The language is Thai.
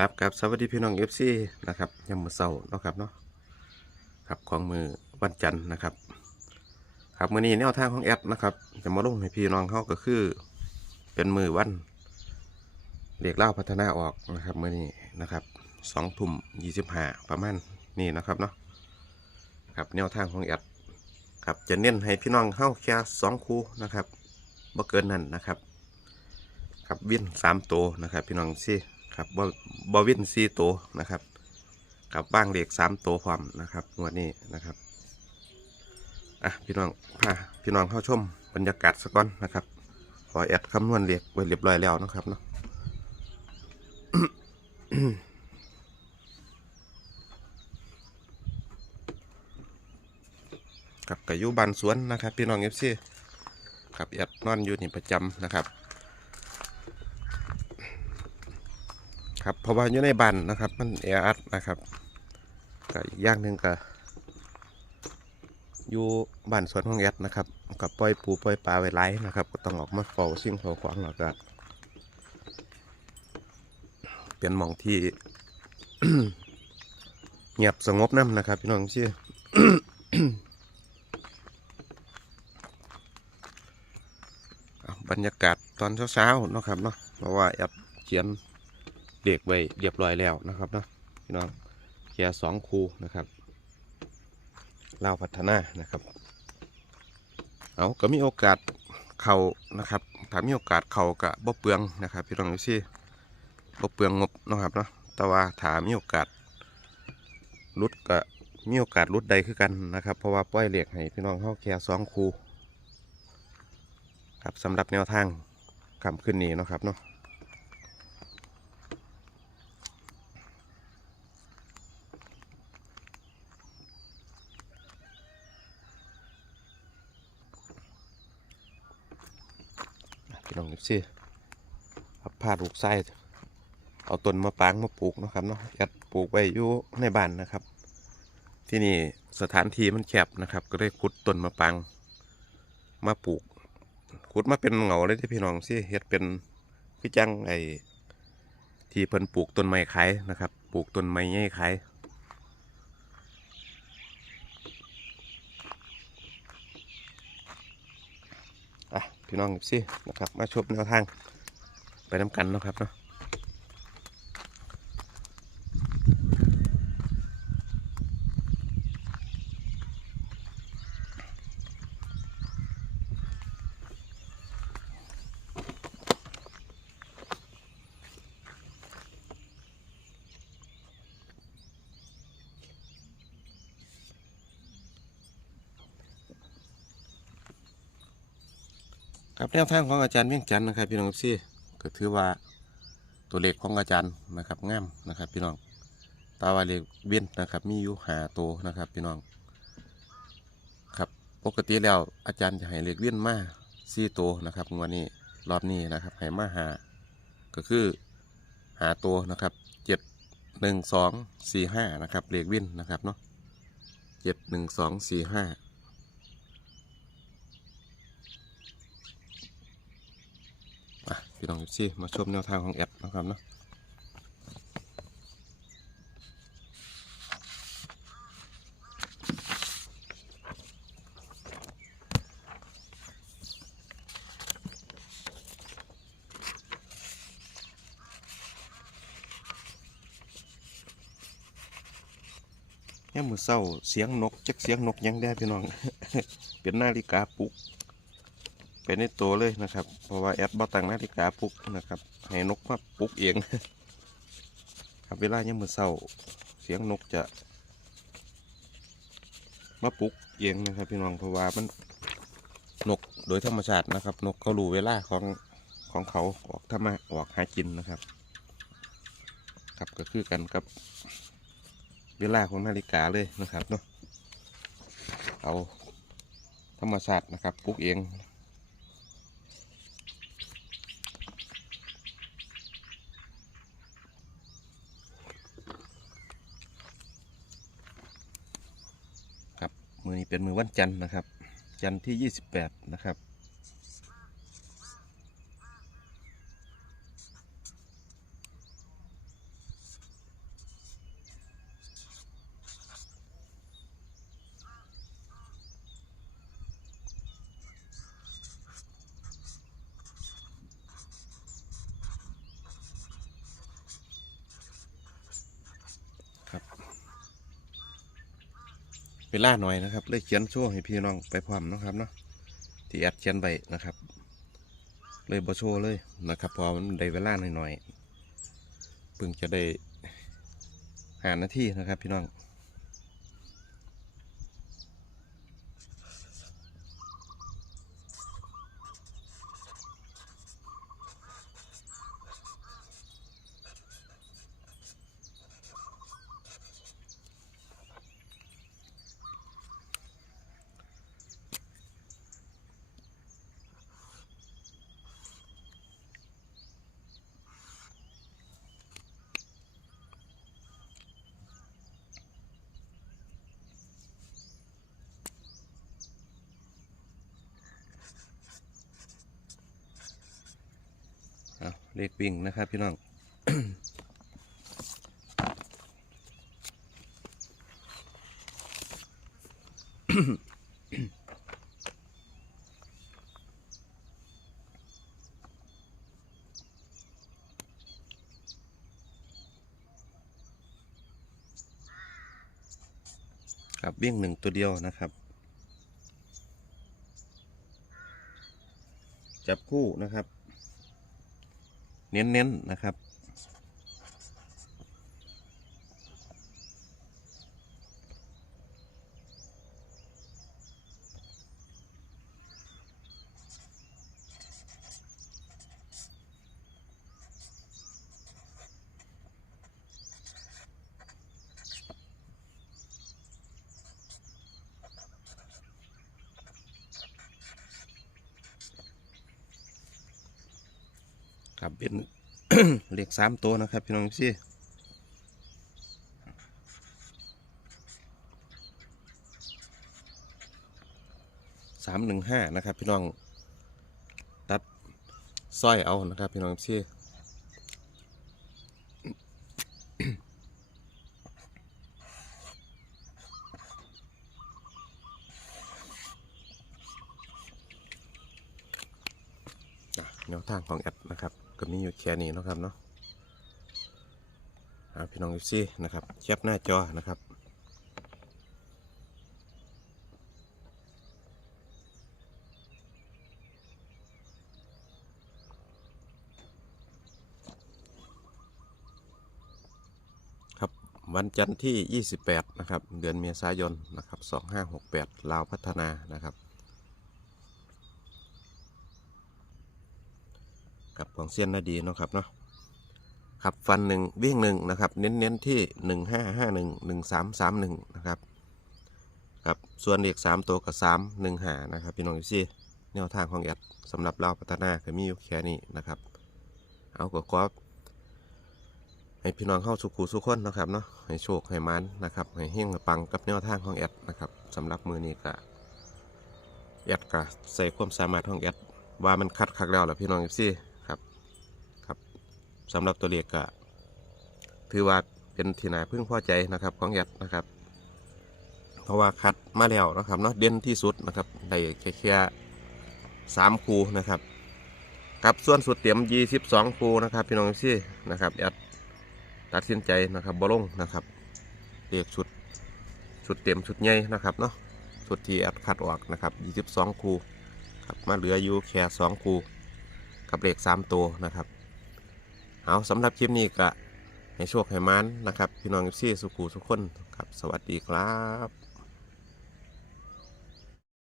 รับกับสวัสดีพี่น้องเอฟซีนะครับยามมือเศร้าเนาะครับเนาะครับของมือวันจันทร์นะครับ ครับมือนี้แนวทางของแอดนะครับจะมาลงให้พี่น้องเขาก็คือ เป็นมือวันเด็กเล่าพัฒนาออกนะครับมือนี้นะครับสองทุ่มยี่สิบห้าประมาณนี้นะครับเนาะครับแนวทางของแอดครับจะเน้นให้พี่น้องเข้าแค่สองคู่นะครับบ่เกินนั้นนะครับ ครับวินสามตัวนะครับ พี่น้องซี่ ครับบ่บ่วินสี่ตัวนะครับครับบ้างเด็กสามโตัวพร้อมนะครับงวดนี้นะครับอะพี่น้องพาพี่น้องเข้าชมบรรยากาศสักก่อนนะครับขอแอดคำนวณเรียกไว้เรียบร้อยแล้วนะครับเนาะครับกับยุบันสวนนะครับ พี่น้องเอฟซีครับแอดนอนอยู่นี่ประจำนะครับ ครับ เพราะว่าอยู่ในบ้นนะครับ มันแออัดนะครับก็อีกอย่างหนึ่งก็อยู่บ้านสวนของแอดนะครับกับปล่อยปูปล่อยปลาไว้ไล่นะครับ ก็ต้องออกมาเฝ้าสิ่งเฝ้าของแล้วก็เป็นหมองที่เงียบสงบน้ำนะครับ พี่น้องเชื่อบรรยากาศตอนเช้าๆนะครับเนาะเพราะว่าแอดเขียน เด็กไว้เรียบร้อยแล้วนะครับเนาะพี่น้องแค่สองคูนะครับเล่าพัฒนานะครับเอาก็มีโอกาสเข่านะครับถ้ามีโอกาสเข่ากับบ่เปลืองนะครับพี่น้องดูสิบ่เปลืองงบนะครับเนาะแต่ว่าถามีโอกาสรุดก็มีโอกาสรุดใดคือกันนะครับ เพราะว่าปล่อยเหล็กให้พี่น้องเข้าแค่สองคูครับสำหรับแนวทางคำขึ้นนี้นะครับเนาะ พี่น้องเอฟซีผ้าลูกไส้เอาต้นมะปรางมาปลูกนะครับเนาะยัดปลูกไว้อยู่ในบ้านนะครับ ที่นี่สถานที่มันแคบนะครับ ก็ได้ขุดต้นมะปรางมาปลูกขุดมาเป็นเหงาเลยที่พี่น้องสิเฮ็ดเป็นคือจังไอที่เพิ่นปลูกต้นไม้ขายนะครับ ปลูกต้นไม้ใหญ่ขาย อะ พี่น้องสินะครับ มาชมแนวทาง ไปน้ำกันนะครับเนาะ ครับแนวทางของอาจารย์เวียงจันทร์นะครับพี่น้องสิก็ถือว่าตัวเลขของอาจารย์นะครับงามนะครับ พี่น้องตาวาเลขเวียนนะครับ มีอยู่หาตัวนะครับ พี่น้อง ครับปกติแล้วอาจารย์จะให้เลขเวียนมาสี่ตัวนะครับวันนี้รอบนี้นะครับให้มาหา ก็คือหาตัวนะครับเจ็ดหนึ่งสองสี่ห้านะครับเลขเวียนนะครับเนาะเจ็ดหนึ่งสองสี่ห้า อะ พี่น้องซี่มาชมแนวทางของแอดนะครับเนาะเนี่ยามมือเศร้าเสียงนกจักเสียงนกยังได้พี่น้อง เป็นนาฬิกาปลุก ไปในตัวเลยนะครับ เพราะว่าแอดบอตังนาฬิกาปลุกนะครับ ให้นกมาปลุกเองครับเวลาเนี่ยมือเศร้าเสียงนกจะ มาปลุกเองนะครับพี่น้องเพราะว่ามันนกโดยธรรมชาตินะครับ นกเขารู้เวลาของของเขาออกทำมาออกหากินนะครับ ครับก็คือกันกับ เวลาของนาฬิกาเลยนะครับเนาะเอาธรรมชาตินะครับปลุกเอง ครับ มือนี้เป็นมือวันจันทร์นะครับ จันทร์ที่ 28 นะครับ เวลาหน่อยนะครับเลยเขียนโชว์ให้พี่น้องไปพร้อมนะครับเนาะที่แอดเขียนไปนะครับ เลยบอโชว์เลยนะครับ พอมันได้เวลาหน่อยๆเพิ่งจะได้หานาทีนะครับ พี่น้อง เลขวิ่งนะครับพี่น้องครับวิ่งหนึ่งตัวเดียวนะครับ จับคู่นะครับ เน้นๆนะครับ ครับเป็นเลขสามตัวนะครับพี่น้องพี่สามหนึ่งห้านะครับ พี่น้องตัดสร้อยเอานะครับ พี่น้องพี่แนวทางของแอดนะครับ ก็มีอยู่แค่นี้นะครับเนาะพี่น้องพี่นะครับแคปหน้าจอนะครับครับวันจันทร์ที่ 28 นะครับ เดือนเมษายน นะครับ 2568 ลาวพัฒนา นะครับ กับของเซียนนาดีเนาะครับเนาะครับฟันหนึ่งวิ่งหนึ่งนะครับ เน้นๆที่1551 1331นะครับครับส่วนเด็ก3ตัวกับ3 1หานะครับพี่น้องพี่แนวทางของแอดสำหรับลาพัฒนาก็มีอยู่แค่นี้นะครับ เอาก็ขอให้พี่น้องเข้าสุขูสุขคนนะครับเนาะให้โชคให้มันนะครับให้เฮงให้ปังกับแนวทางของแอดนะครับสำหรับมือนี้ก็แอดก็ใส่ความสามารถของแอดว่ามันคัดคักแล้วล่ะพี่น้องเอฟซีครับครับ สำหรับตัวเลขก็ถือว่าเป็นที่นาพึงพอใจนะครับของแอดนะครับ เพราะว่าคัดมาแล้วนะครับเนาะเด่นที่สุดนะครับได้แค่แค่สามคูนะครับครับส่วนสุดเตรียม22คูนะครับพี่น้องซีนะครับแอดตัดสินใจนะครับบอลงนะครับเรียกชุดชุดเต็มชุดใหญ่นะครับเนาะชุดที่แอดคัดออกนะครับ22คูครับมาเหลืออยู่แค่2คูกับเลข3ตัวนะครับ เอาสำหรับคลิปนี้ก็ให้โชคให้มันนะครับ พี่น้องซี่สุขูสุขคนครับ สวัสดีครับ